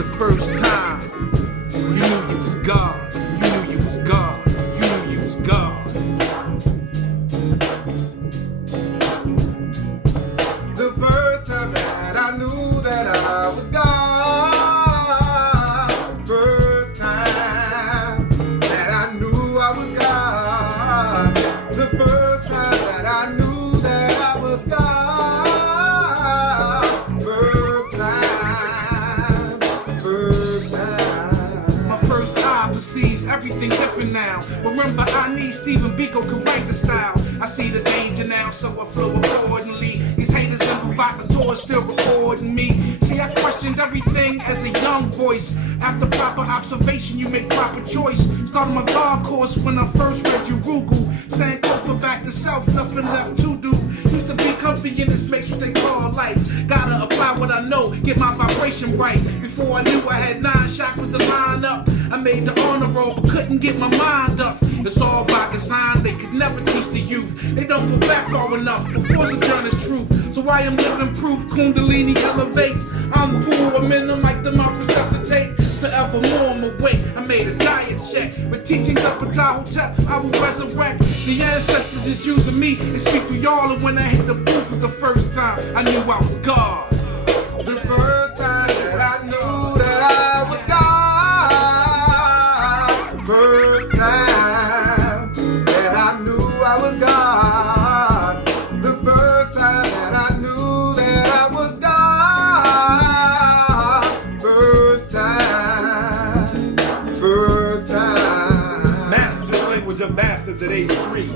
the first time, you knew you was God. You knew you was God. You knew you was God. The first time that I knew that I was God. First time that I knew I was God. The first time that I knew that I was God. First time. First time. My first eye perceives everything different now. Remember, I need Stephen Biko could write the style. I see the danger now, so I flow accordingly. These haters and provocateurs still recording me. See, I questioned everything as a young voice. After proper observation, you make proper choice. Started my God course when I first read Urugu. Saying go for back to self, nothing left to do. Used to be comfy in this space what they call life. Gotta apply what I know, get my vibration right. Before I knew I had 9 chakras to line up. I made the honor roll, but couldn't get my mind up. It's all by design, they could never teach the youth. They don't go back far enough before sojourner's truth. So I am living proof, Kundalini elevates. I'm cool, I'm in them like the mouth resuscitate. Forevermore I'm awake, I made a diet check. With teachings up at Tahotep, I will resurrect. The ancestors is using me and speak to y'all. And when I hit the booth for the first time, I knew I was God. The first time that I knew that I was God. First time that I knew I was God. The first time that I knew that I was God. First time. First time. Mastered this language of masters at age 3.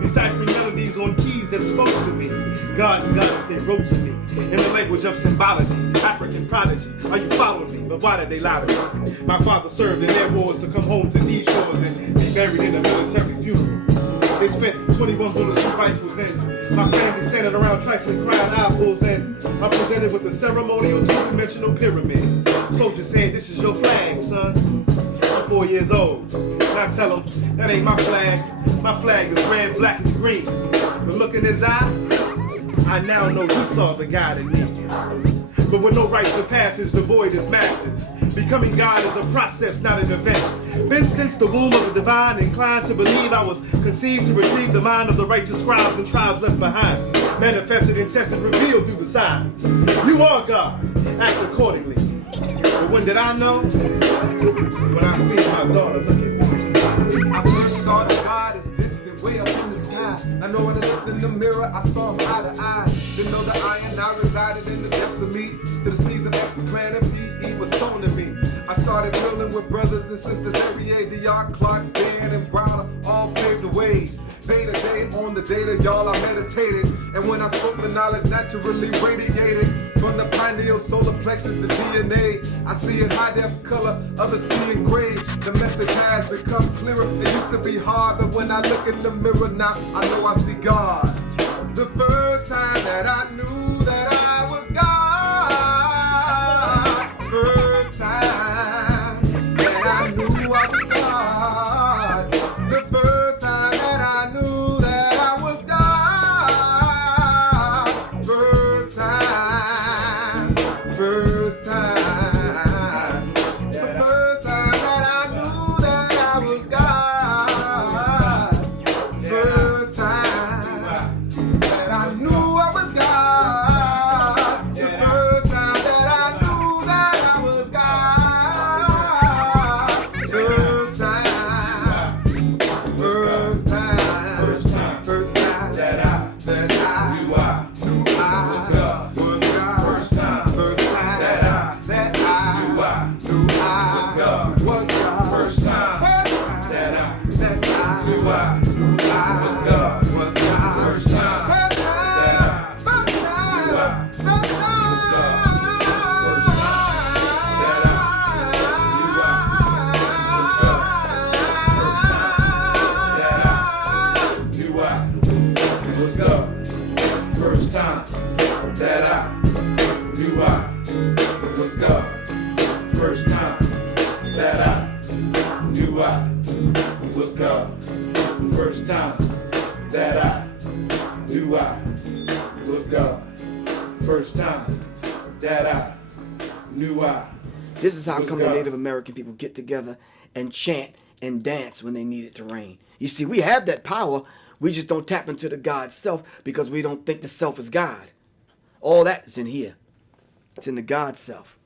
Deciphering melodies on keys that spoke to me. God and goddess, they wrote to me. In the language of symbology, African prodigy. Are you following me? But why did they lie to me? My father served in their wars to come home to these shores and be buried in a military funeral. They spent 21 bullets and rifles, and my family standing around trifling, crying eyeballs, and I'm presented with a ceremonial 2-dimensional pyramid. Soldier said, "This is your flag, son." I'm 4 years old. And I tell him, that ain't my flag. My flag is red, black, and green. The look in his eye, I now know he saw the God in me. But with no rites of passage, the void is massive. Becoming God is a process, not an event. Been since the womb of the divine, inclined to believe I was conceived to retrieve the mind of the righteous scribes and tribes left behind. Manifested and tested, revealed through the signs. You are God, act accordingly. But when did I know? When I see my daughter look at me. I first thought of God as distant, way up in the sky. I know when I looked in the mirror, I saw him eye to eye. Didn't know the I and I resided in the depths of me. To the seeds of X Clan and PE was sown in me. I started dealing with brothers and sisters, Harriet, DR, Clark, Dan, and Browner, all paved the way. Day to day, on the data, y'all, I meditated. And when I spoke, the knowledge naturally radiated. From the pineal solar plexus, the DNA. I see in high def color, others see in gray. The message has become clearer. It used to be hard, but when I look in the mirror now, I know I see God. The first time that I knew that I was God. First time that I knew I was God. The first time that I knew that I was God. First time. First time. The first time that I knew that I was God. First time that I knew I was God. The first time that I knew that I was God. First time. First time. First time that I knew I was God. First time that I knew I was God. First time that I knew I was God. Was God. First time that I knew I This is how Praise come the God. Native American people get together and chant and dance when they need it to rain. You see, we have that power. We just don't tap into the God self because we don't think the self is God. All that is in here. It's in the God self.